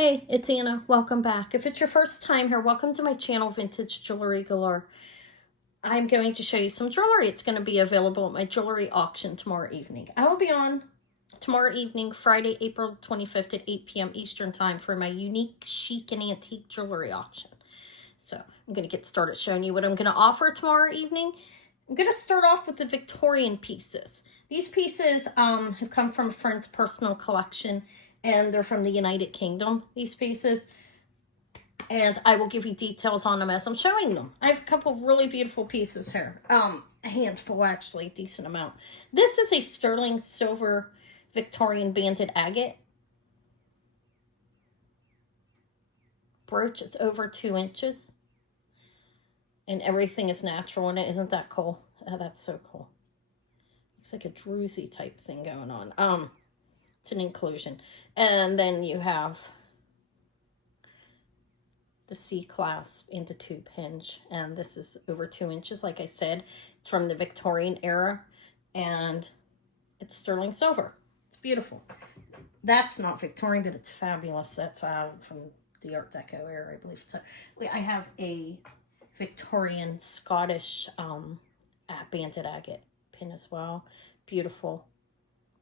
Hey, it's Anna. Welcome back. If it's your first time here, welcome to my channel, Vintage Jewelry Galore. I'm going to show you some jewelry. It's going to be available at my jewelry auction tomorrow evening. I will be on tomorrow evening, Friday, April 25th at 8 p.m. Eastern Time for my unique, chic, and antique jewelry auction. So I'm going to get started showing you what I'm going to offer tomorrow evening. I'm going to start off with the Victorian pieces. These pieces have come from a friend's personal collection, and they're from the United Kingdom, these pieces. And I will give you details on them as I'm showing them. I have a couple of really beautiful pieces here. A handful, actually, a decent amount. This is a sterling silver Victorian banded agate brooch. It's over 2 inches. And everything is natural in it. Isn't that cool? Oh, that's so cool. Looks like a druzy type thing going on. It's an inclusion. And then you have the C-clasp and the tube hinge. And this is over 2 inches, like I said. It's from the Victorian era. And it's sterling silver. It's beautiful. That's not Victorian, but it's fabulous. That's from the Art Deco era, I believe. So I have a Victorian Scottish banded agate pin as well. Beautiful.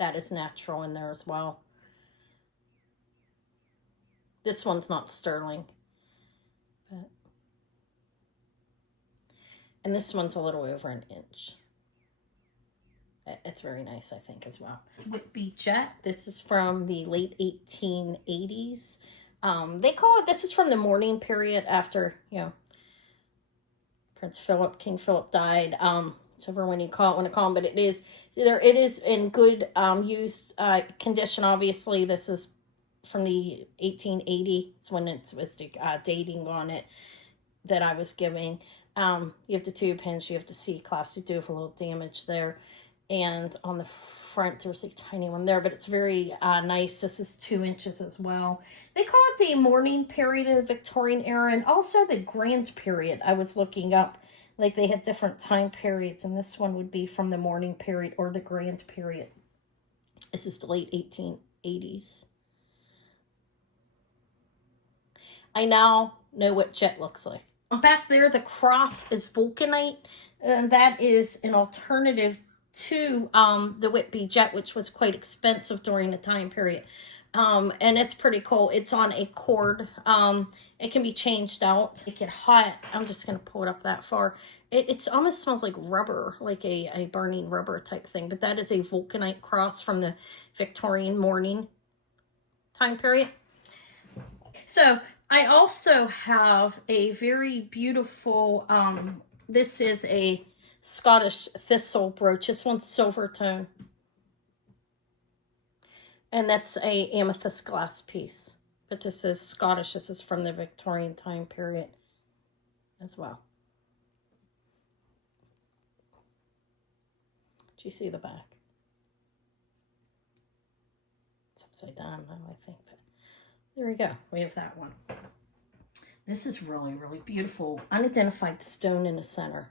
That is natural in there as well. This one's not sterling. And this one's a little over an inch. It's very nice, I think, as well. It's Whitby Jet. This is from the late 1880s. They call it, this is from the mourning period after, King Philip died. Whichever one you call it, but it is in good used condition. Obviously, this is from the 1880. It's when it was the dating on it that I was giving. You have the tube hinge, you have the C-clasp. You do have a little damage there, and on the front there's a tiny one there, but it's very nice. This is 2 inches as well. They call it the mourning period of the Victorian era, and also the grand period. I was looking up, like they had different time periods, and this one would be from the mourning period or the grand period. This is the late 1880s. I now know what jet looks like. Back there, the cross is vulcanite, and that is an alternative to the Whitby Jet, which was quite expensive during the time period. And it's pretty cool. It's on a cord. It can be changed out. It get hot. I'm just going to pull it up that far. It almost smells like rubber, like a burning rubber type thing. But that is a vulcanite cross from the Victorian mourning time period. So I also have a very beautiful, this is a Scottish thistle brooch. This one's silver tone. And that's a amethyst glass piece. But this is Scottish. This is from the Victorian time period as well. Do you see the back? It's upside down now, I think. But there we go. We have that one. This is really, really beautiful. Unidentified stone in the center.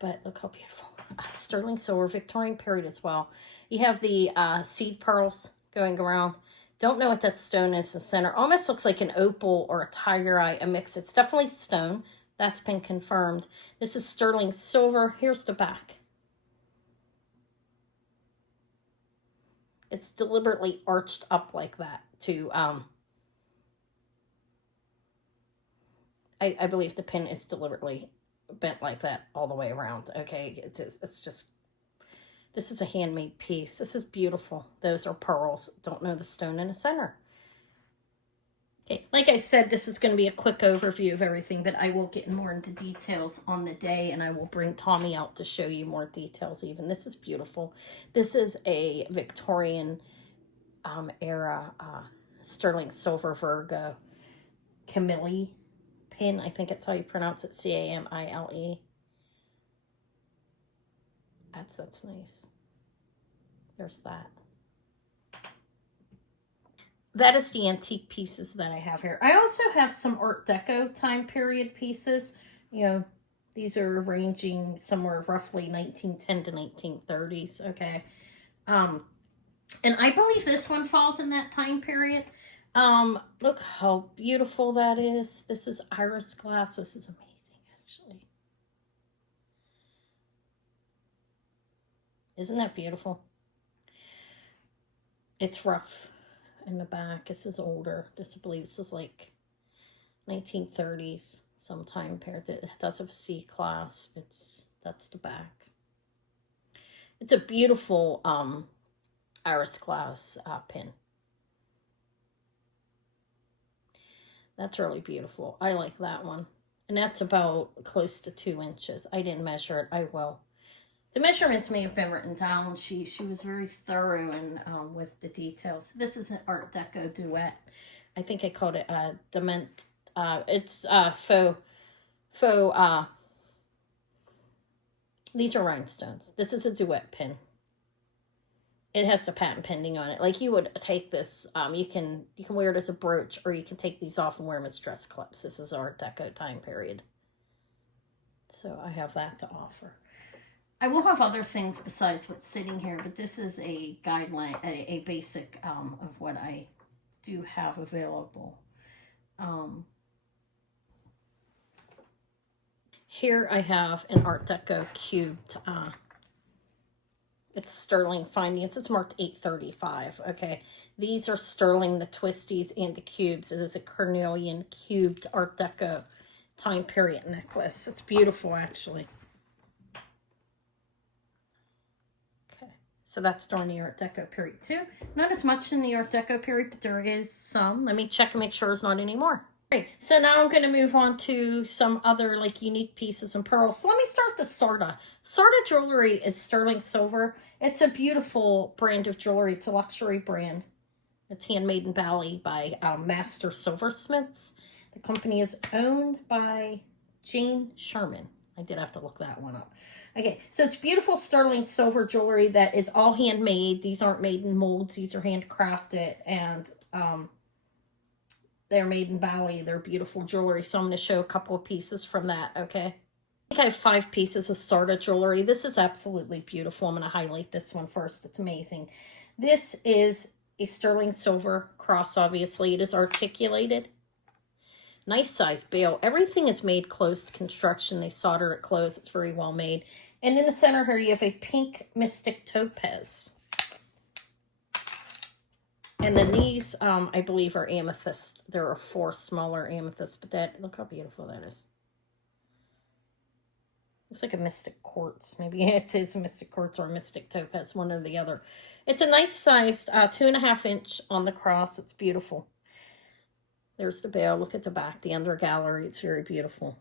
But look how beautiful. Sterling silver, Victorian period as well. You have the seed pearls going around. Don't know what that stone is in the center. Almost looks like an opal or a tiger eye, a mix. It's definitely stone. That's been confirmed. This is sterling silver. Here's the back. It's deliberately arched up like that to, I believe the pin is deliberately bent like that all the way around. Okay, it's just, this is a handmade piece. This is beautiful. Those are pearls. Don't know the stone in the center. Okay, like I said, this is going to be a quick overview of everything, but I will get more into details on the day, and I will bring Tommy out to show you more details even. This is beautiful. This is a Victorian era sterling silver Virgo Camille pin. I think that's how you pronounce it, C-A-M-I-L-E. That's nice. There's that. That is the antique pieces that I have here. I also have some Art Deco time period pieces. These are ranging somewhere roughly 1910 to 1930s, okay? And I believe this one falls in that time period. Look how beautiful that is. This is iris glass. This is amazing, actually. Isn't that beautiful? It's rough in the back. This is older. This, I believe, this is like 1930s sometime period. It does have a C clasp. That's the back. It's a beautiful iris glass pin. That's really beautiful. I like that one. And that's about close to 2 inches. I didn't measure it. I will. The measurements may have been written down. She was very thorough and with the details. This is an Art Deco duet. I think I called it Dement. It's faux. These are rhinestones. This is a duet pin. It has the patent pending on it. Like, you would take this, you can wear it as a brooch, or you can take these off and wear them as dress clips. This is Art Deco time period. So I have that to offer. I will have other things besides what's sitting here, but this is a guideline, a basic of what I do have available. Here I have an Art Deco cubed. It's sterling findings. It's marked 835. Okay, these are sterling, the twisties and the cubes. It is a carnelian cubed Art Deco time period necklace. It's beautiful, actually. Okay, so that's during the Art Deco period too. Not as much in the Art Deco period, but there is some. Let me check and make sure there's not any more. Okay, so now I'm going to move on to some other like unique pieces and pearls. So let me start with the Sarda. Sarda Jewelry is sterling silver. It's a beautiful brand of jewelry. It's a luxury brand. It's handmade in Bali by Master Silversmiths. The company is owned by Jane Sherman. I did have to look that one up. Okay, so it's beautiful sterling silver jewelry that is all handmade. These aren't made in molds. These are handcrafted, and they're made in Bali. They're beautiful jewelry. So I'm going to show a couple of pieces from that, okay? I think I have 5 pieces of Sarda jewelry. This is absolutely beautiful. I'm going to highlight this one first. It's amazing. This is a sterling silver cross, obviously. It is articulated. Nice size bail. Everything is made close to construction. They solder it close. It's very well made. And in the center here, you have a pink mystic topaz. And then these, I believe, are amethyst. There are 4 smaller amethysts, but that, look how beautiful that is. Looks like a mystic quartz. Maybe it is a mystic quartz or a mystic topaz, one or the other. It's a nice sized 2.5 inch on the cross. It's beautiful. There's the bail. Look at the back, the under gallery. It's very beautiful.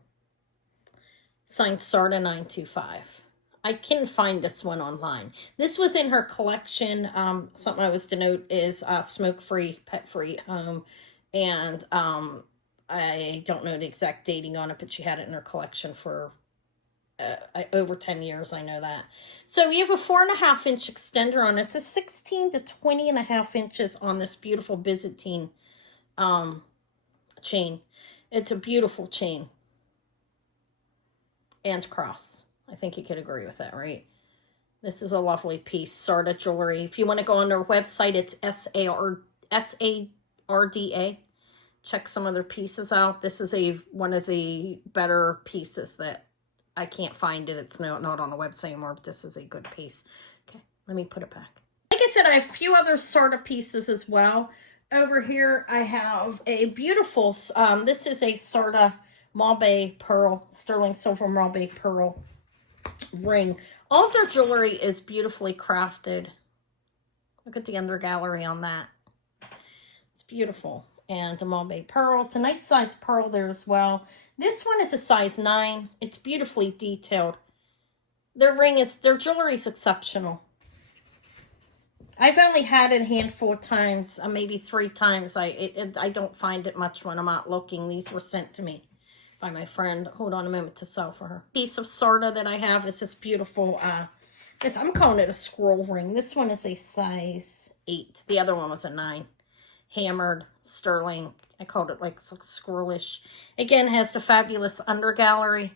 Signed Sarda 925. I can find this one online. This was in her collection. Something I was to note is smoke-free, pet-free. And I don't know the exact dating on it, but she had it in her collection for over 10 years. I know that. So you have a 4.5 inch extender on this. It's 16 to 20.5 inches on this beautiful Byzantine chain. It's a beautiful chain. And cross. I think you could agree with that, right? This is a lovely piece, Sarda Jewelry. If you want to go on their website, it's SARDA. Check some of their pieces out. This is one of the better pieces that I can't find it. It's not on the website anymore, but this is a good piece. Okay, let me put it back. Like I said, I have a few other Sarda pieces as well. Over here, I have a beautiful, this is a Sarda Maube pearl, sterling silver Maube pearl ring. All of their jewelry is beautifully crafted. Look at the under gallery on that. It's beautiful. And a Maube pearl. It's a nice size pearl there as well. This one is a size 9. It's beautifully detailed. Their jewelry is exceptional. I've only had it a handful of times, maybe 3 times. I don't find it much when I'm out looking. These were sent to me by my friend. Hold on a moment to sell for her. Piece of Sarda that I have is this beautiful, I'm calling it a scroll ring. This one is a size 8. The other one was a 9. Hammered, sterling. I called it like scrollish. Again, has the fabulous under gallery.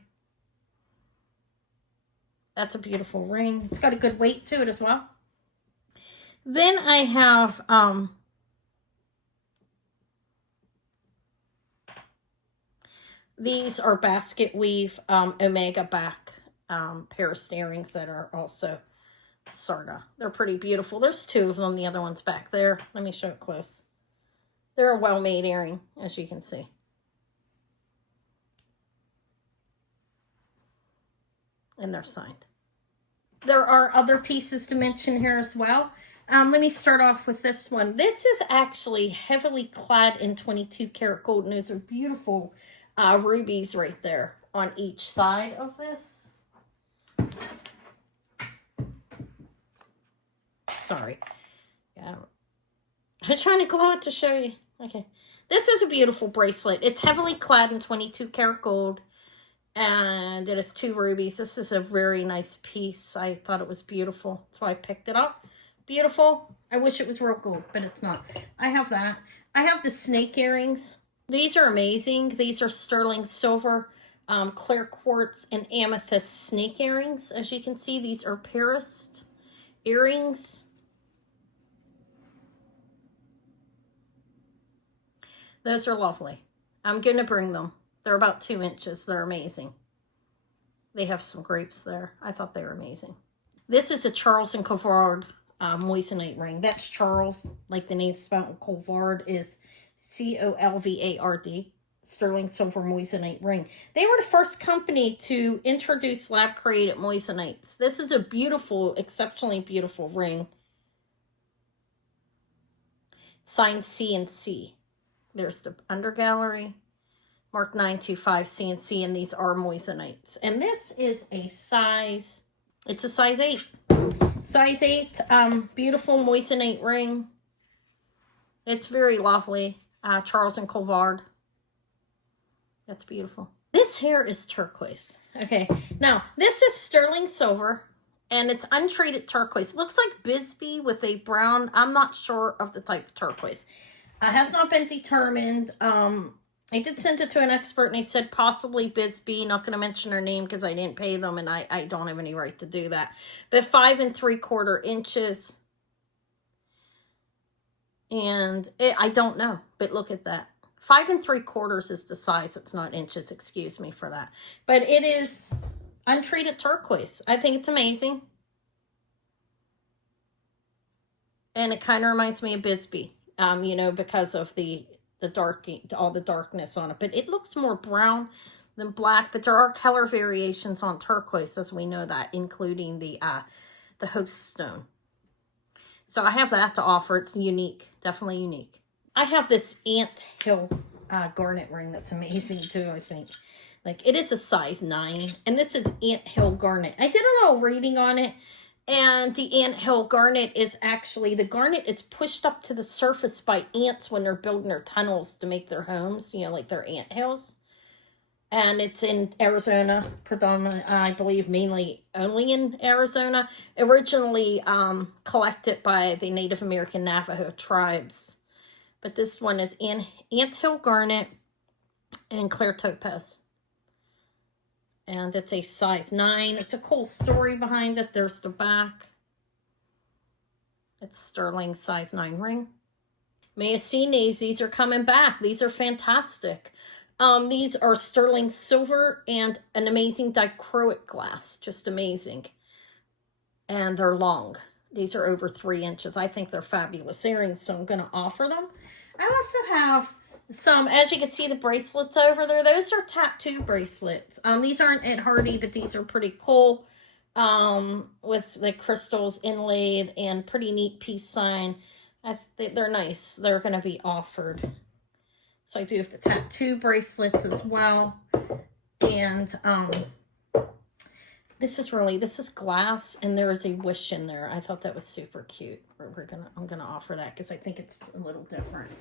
That's a beautiful ring. It's got a good weight to it as well. Then I have These are basket weave omega back Paris earrings that are also Sarda. They're pretty beautiful. There's two of them. The other one's back there. Let me show it close. They're a well-made earring, as you can see. And they're signed. There are other pieces to mention here as well. Let me start off with this one. This is actually heavily clad in 22 karat gold, and those are beautiful rubies right there on each side of this. Sorry. Yeah, I'm trying to glow it to show you. Okay. This is a beautiful bracelet. It's heavily clad in 22 karat gold. And it has 2 rubies. This is a very nice piece. I thought it was beautiful. That's why I picked it up. Beautiful. I wish it was real gold, but it's not. I have that. I have the snake earrings. These are amazing. These are sterling silver, clear quartz, and amethyst snake earrings. As you can see, these are Paris earrings. Those are lovely. I'm going to bring them. They're about 2 inches. They're amazing. They have some grapes there. I thought they were amazing. This is a Charles and Colvard moissanite ring. That's Charles, like the name spelled, and Colvard is Colvard. Sterling silver moissanite ring. They were the first company to introduce lab-created moissanites. This is a beautiful, exceptionally beautiful ring. Signed C&C. There's the undergallery. Mark 925 CNC, and these are moissanites. And this is a size, it's a size 8. Size 8, beautiful moissanite ring. It's very lovely. Charles and Colvard. That's beautiful. This here is turquoise. Okay, now this is sterling silver, and it's untreated turquoise. It looks like Bisbee with a brown, I'm not sure of the type of turquoise. Has not been determined. I did send it to an expert, and he said possibly Bisbee. Not going to mention her name because I didn't pay them, and I don't have any right to do that. But 5 3/4 inches. And I don't know, but look at that. 5 3/4 is the size. It's not inches. Excuse me for that. But it is untreated turquoise. I think it's amazing. And it kind of reminds me of Bisbee, you know, because of the all the darkness on it, but it looks more brown than black. But there are color variations on turquoise, as we know that, including the host stone. So I have that to offer. It's unique, definitely unique. I have this Ant Hill garnet ring that's amazing too. I think, like, it is a size 9, and this is Ant Hill garnet. I did a little reading on it. And the ant hill garnet is actually, the garnet is pushed up to the surface by ants when they're building their tunnels to make their homes, you know, like their ant hills. And it's in Arizona, predominantly, I believe mainly only in Arizona. Originally collected by the Native American Navajo tribes. But this one is ant hill garnet and clear topaz. And it's a size 9. It's a cool story behind it. There's the back. It's sterling size 9 ring. May have seen these. These are coming back. These are fantastic. These are sterling silver and an amazing dichroic glass. Just amazing. And they're long. These are over 3 inches. I think they're fabulous earrings, so I'm going to offer them. I also have some, as you can see, the bracelets over there. Those are tattoo bracelets. These aren't at Hardy, but these are pretty cool. With the crystals inlaid and pretty neat peace sign. They're nice. They're going to be offered. So I do have the tattoo bracelets as well. And this is glass, and there is a wish in there. I thought that was super cute. I'm gonna offer that because I think it's a little different.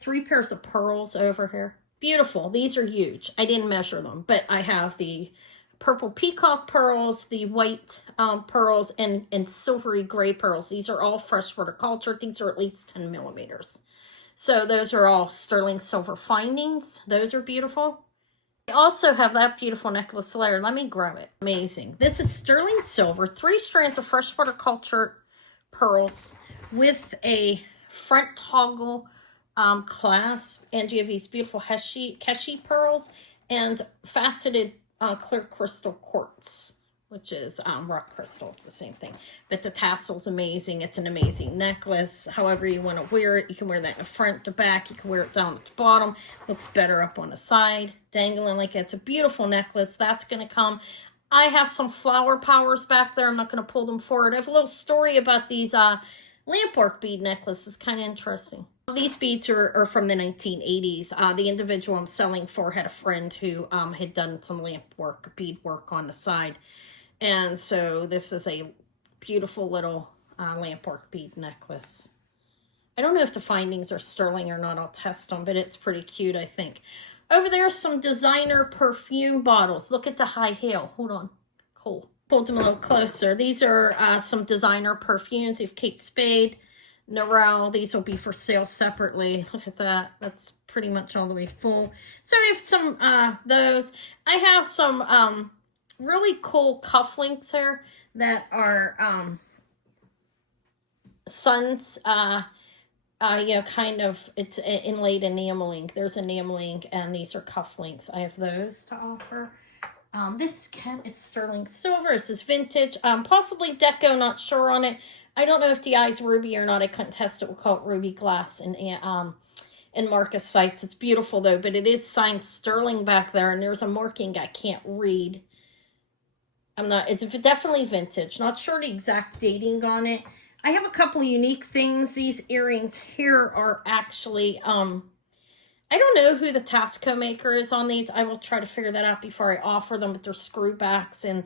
3 pairs of pearls over here. Beautiful. These are huge. I didn't measure them, but I have the purple peacock pearls, the white pearls, and silvery gray pearls. These are all freshwater cultured. These are at least 10 millimeters. So those are all sterling silver findings. Those are beautiful. I also have that beautiful necklace layer. Let me grab it. Amazing. This is sterling silver, 3 strands of freshwater cultured pearls with a front toggle clasp, and you have these beautiful Keshi pearls and faceted clear crystal quartz, which is rock crystal. It's the same thing. But the tassel's amazing. It's an amazing necklace. However you want to wear it. You can wear that in the front to back. You can wear it down at the bottom. Looks better up on the side. Dangling like it's a beautiful necklace. That's going to come. I have some flower powers back there. I'm not going to pull them forward. I have a little story about these lampwork bead necklaces. Kind of interesting. These beads are from the 1980s. The individual I'm selling for had a friend who had done some bead work on the side. And so this is a beautiful little lampwork bead necklace. I don't know if the findings are sterling or not. I'll test them, but it's pretty cute, I think. Over there, some designer perfume bottles. Look at the high heel. Hold on. Cool. Pulled them a little closer. These are some designer perfumes. You have Kate Spade, Narelle. These will be for sale separately. Look at that. That's pretty much all the way full. So I have some those. I have some really cool cufflinks here that are Sun's you know, kind of, it's inlaid enameling. There's enameling, and these are cufflinks. I have those to offer. It's sterling silver. This is vintage, possibly Deco, not sure on it. I don't know if the eye's ruby or not. I couldn't test it. We'll call it ruby glass in Marcus sites. It's beautiful though, but it is signed sterling back there, and there's a marking I can't read. It's definitely vintage. Not sure the exact dating on it. I have a couple of unique things. These earrings here are actually, I don't know who the Tasco maker is on these. I will try to figure that out before I offer them, but they're screwbacks, and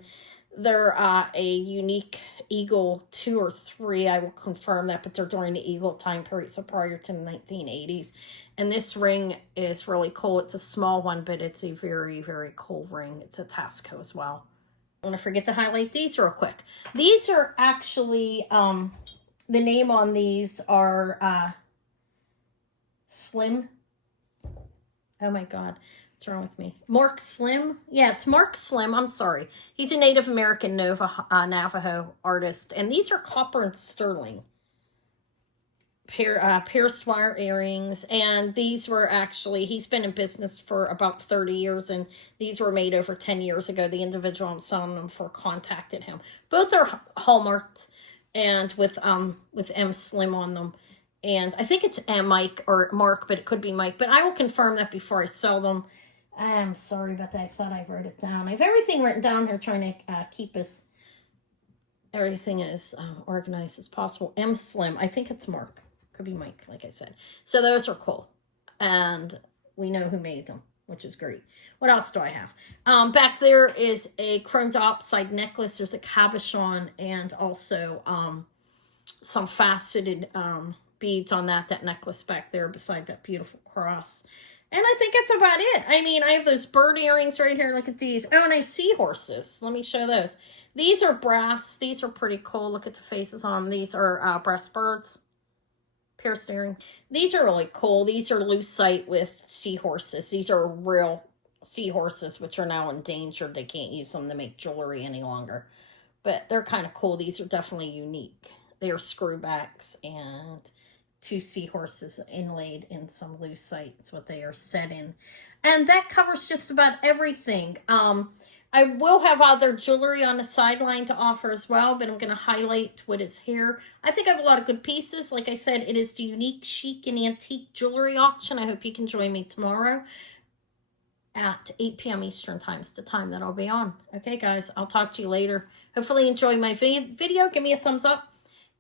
they're a unique Eagle 2 or 3. I will confirm that, but they're during the Eagle time period, so prior to the 1980s. And this ring is really cool. It's a small one, but it's a very, very cool ring. It's a Tasco as well. I want to forget to highlight these real quick. These are actually, the name on these are Slim. Oh my God, what's wrong with me? Mark Slim? Yeah, it's Mark Slim. I'm sorry. He's a Native American Navajo artist. And these are copper and sterling. Pierced wire earrings, and these were actually, he's been in business for about 30 years, and these were made over 10 years ago. The individual I'm selling them for contacted him. Both are hallmarked and with M Slim on them, and I think it's Mike or Mark, but it could be Mike, but I will confirm that before I sell them. I'm sorry about that. I thought I wrote it down. I have everything written down here, trying to keep everything as organized as possible. M Slim, I think it's Mark. Could be Mike, like I said. So those are cool. And we know who made them, which is great. What else do I have? Back there is a chromed upside necklace. There's a cabochon, and also some faceted beads on that necklace back there beside that beautiful cross. And I think that's about it. I mean, I have those bird earrings right here. Look at these. Oh, and I have seahorses. Let me show those. These are brass. These are pretty cool. Look at the faces on them. These are brass birds. Pierced earrings. These are really cool. These are lucite with seahorses. These are real seahorses, which are now endangered. They can't use them to make jewelry any longer. But they're kind of cool. These are definitely unique. They are screwbacks, and 2 seahorses inlaid in some lucite. That's what they are set in. And that covers just about everything. I will have other jewelry on the sideline to offer as well, but I'm going to highlight what is here. I think I have a lot of good pieces. Like I said, it is the unique, chic, and antique jewelry auction. I hope you can join me tomorrow at 8 p.m. Eastern time. It's the time that I'll be on. Okay, guys, I'll talk to you later. Hopefully you enjoy my video. Give me a thumbs up.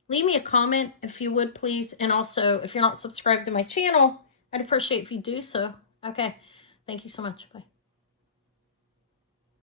Leave me a comment if you would, please. And also, if you're not subscribed to my channel, I'd appreciate if you do so. Okay, thank you so much. Bye.